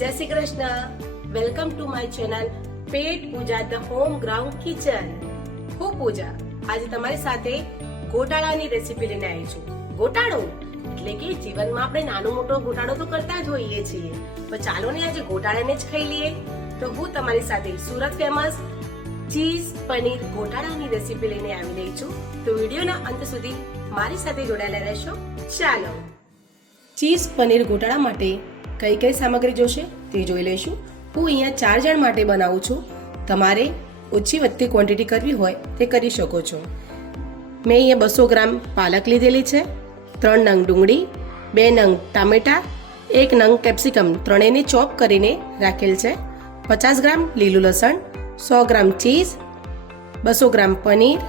જય Shri Krishna. Welcome to my channel Pet Pooja the home ground kitchen. હું પૂજા આજે તમારી સાથે ગોટાળાની રેસીપી લઈને આવી છું. ગોટાળો એટલે કે જીવનમાં આપણે નાનો મોટો ગોટાળો તો કરતા જ હોઈએ છીએ, પણ ચાલો ને આજે ગોટાળાને જ ખાઈ લઈએ. તો હું તમારી સાથે સુરત ફેમસ ચીઝ પનીર ગોટાળાની રેસીપી લઈને આવી રહી છું. તો વિડીયોના અંત સુધી મારી સાથે જોડાયેલા રહેશો. ચાલો, ચીઝ પનીર ગોટાળા માટે કઈ કઈ સામગ્રી જોશે તે જોઈ લઈશું. હું અહીંયા 4 જણ માટે બનાવું છું. તમારે ઓછી વધતી ક્વોન્ટિટી કરવી હોય તે કરી શકો છો. મેં અહીંયા 200 ગ્રામ પાલક લીધેલી છે, 3 નંગ ડુંગળી, 2 નંગ ટામેટાં, 1 નંગ કેપ્સિકમ ત્રણેયને ચોપ કરીને રાખેલ છે, 50 ગ્રામ લીલું લસણ, 100 ગ્રામ ચીઝ, 200 ગ્રામ પનીર,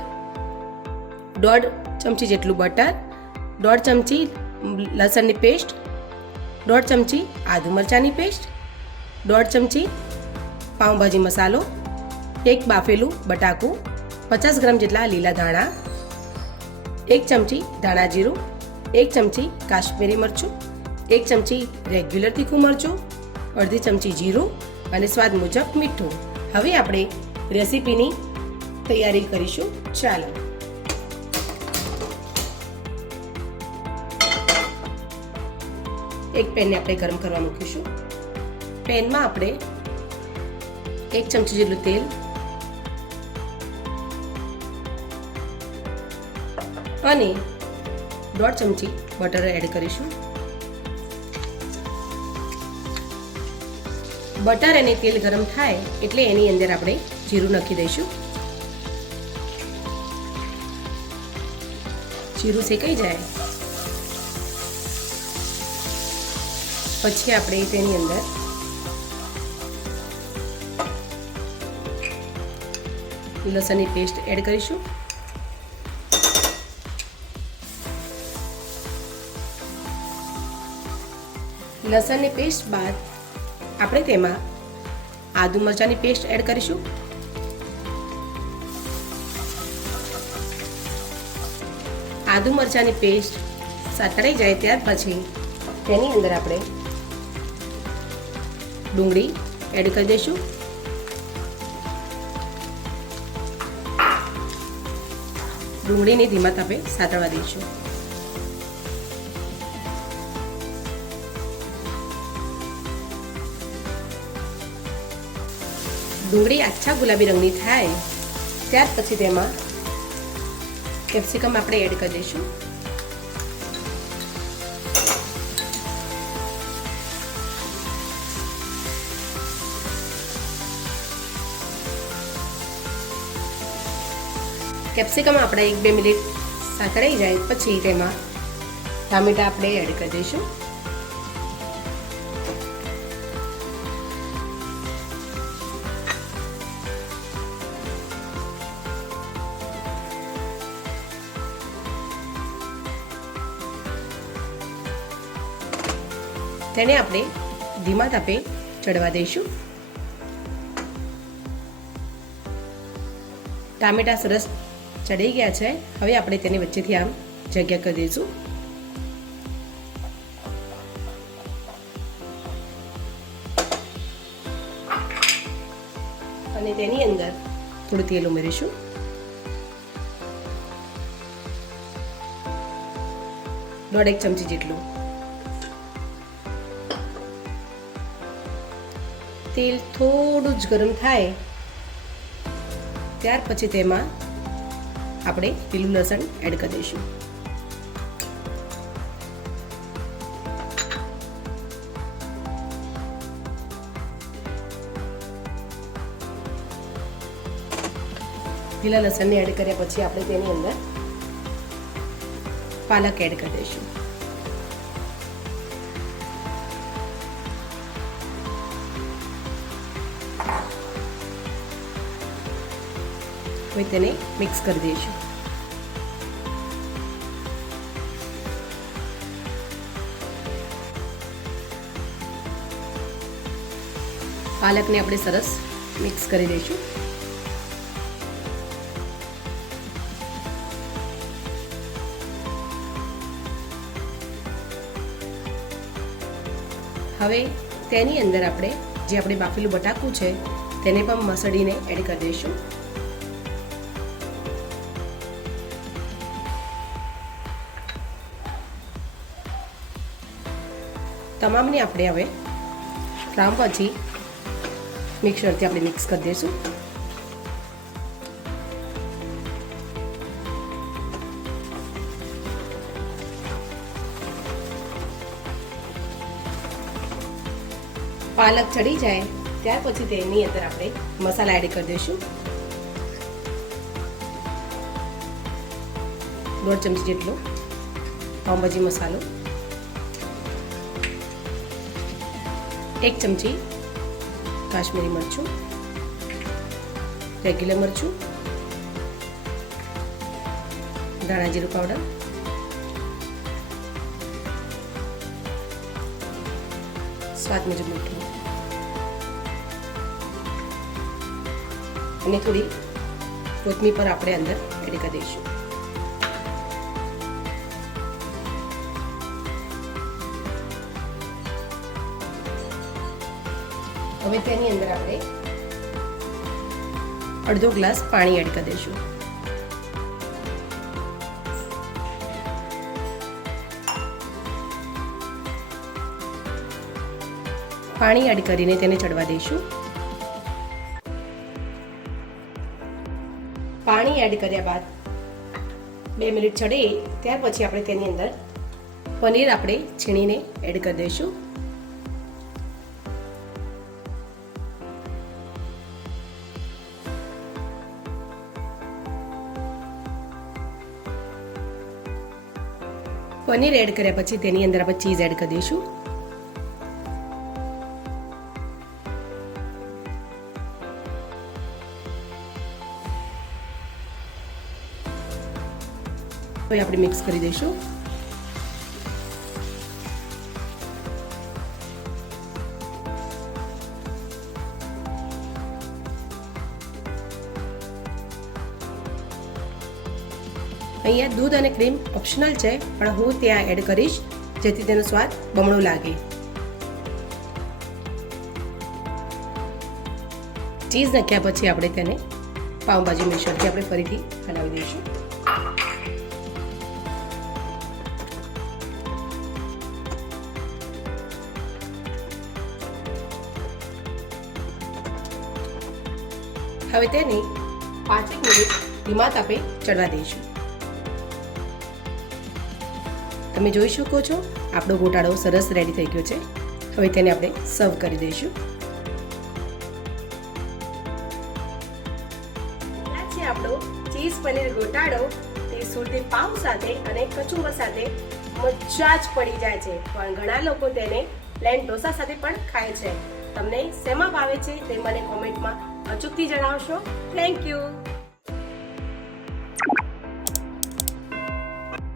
1.5 ચમચી જેટલું બટર, 1.5 ચમચી લસણની પેસ્ટ, 1.5 ચમચી આદુ મરચાંની પેસ્ટ, 1.5 ચમચી પાઉંભાજી મસાલો, 1 બાફેલું બટાકું, 50 ગ્રામ જેટલા લીલા ધાણા, 1 ચમચી ધાણા જીરું, 1 ચમચી કાશ્મીરી મરચું, 1 ચમચી રેગ્યુલર તીખું મરચું, અડધી ચમચી જીરું અને સ્વાદ મુજબ મીઠું. હવે આપણે રેસીપીની તૈયારી કરીશું. ચાલો, એક પેનને આપણે ગરમ કરવા મૂકીશું. પેનમાં આપણે 1 ચમચી જેટલું તેલ અને 1.5 ચમચી બટર એડ કરીશું. બટર અને તેલ ગરમ થાય એટલે એની અંદર આપણે જીરું નાખી દઈશું. જીરું શેકાઈ જાય પછી આપણે તેની અંદર લસણની પેસ્ટ એડ કરીશું. લસણની પેસ્ટ બાદ આપણે તેમાં આદુ મરચાંની પેસ્ટ એડ કરીશું. આદુ મરચાંની પેસ્ટ સાતળાઈ જાય ત્યાર પછી તેની અંદર આપણે ડુંગળી એડ કરી દઈશું. ડુંગળીને ધીમા તાપે સાતળવા દઈશું. ડુંગળી આછા ગુલાબી રંગની થાય ત્યાર પછી તેમાં કેપ્સિકમ આપણે એડ કરી દઈશું. કેપ્સિકમ આપણે 1-2 મિનિટ સાતળાઈ જાય પછી તેમાં ટામેટાં આપણે એડ કરી દઈશું. તેને આપણે ધીમા તાપે ચડવા દઈશું. ટામેટાં સરસ ચડી ગયા છે. હવે આપણે તેની વચ્ચેથી આમ જગ્યા કરી દઈશું. અને તેની અંદર થોડું તેલ ઉમેરીશું. દોઢ ચમચી જેટલું તેલ થોડું જ ગરમ થાય ત્યાર પછી તેમાં આપણે લીલું લસણ એડ કરી દઈશું. લીલા લસણને એડ કર્યા પછી આપણે તેની અંદર પાલક એડ કરી દઈશું. હવે તેને મિક્સ કરી દઈશું. પાલકને આપણે સરસ મિક્સ કરી દઈશું. હવે તેની અંદર આપણે બાફેલું બટાકું છે તેને પણ મસળીને એડ કરી દઈશું. તમામને આપણે હવે કામ પછી મિક્સરથી આપણે મિક્સ કરી દઈશું. પાલક ચડી જાય ત્યાર પછી તેની અંદર આપણે મસાલા એડ કરી દઈશું. 1.5 ચમચી જેટલો પાઉંભાજી મસાલો, 1 ચમચી કાશ્મીરી મરચું, રેગ્યુલર મરચું, ધાણા જીરું પાવડર, સ્વાદ મુજબ મીઠું અને થોડી કોથમીર પર આપણે અંદર એડ કરી દઈશું. હવે તેની અંદર આપણે અડધો ગ્લાસ પાણી એડ કરી દઈશું. પાણી એડ કરીને તેને ચડવા દઈશું. પાણી એડ કર્યા બાદ 2 મિનિટ ચડે ત્યાર પછી આપણે તેની અંદર પનીર આપણે છીણીને એડ કરી દઈશું. પનીર એડ કર્યા પછી તેની અંદર આપણે ચીઝ એડ કરી દઈશું. હવે આપણે મિક્સ કરી દઈશું. અહીંયા દૂધ અને ક્રીમ ઓપ્શનલ છે, પણ હું ત્યાં એડ કરીશ જેથી તેનો સ્વાદ બમણો લાગે. ચીઝ નાખ્યા પછી આપણે તેને પાઉંભાજી મિશ્રણથી આપણે ફરીથી હલાવી દઈશું. હવે તેને 5 મિનિટ ધીમા તાપે ચડવા દઈશું. તમે જોઈ શકો છો આપણો ગોટાળો સરસ રેડી થઈ ગયો છે. હવે તેને આપણે સર્વ કરી દઈશું. આ છે આપણો ચીઝ પનીર ગોટાળો. તે સુરતી પાઉં સાથે અને કચુંબર સાથે મજા જ પડી જાય છે, પણ ઘણા લોકો તેને પ્લેન ઢોસા સાથે પણ ખાય છે. તમને શેમાં ભાવે છે તે મને કોમેન્ટમાં અચૂકથી જણાવશો. Thank you.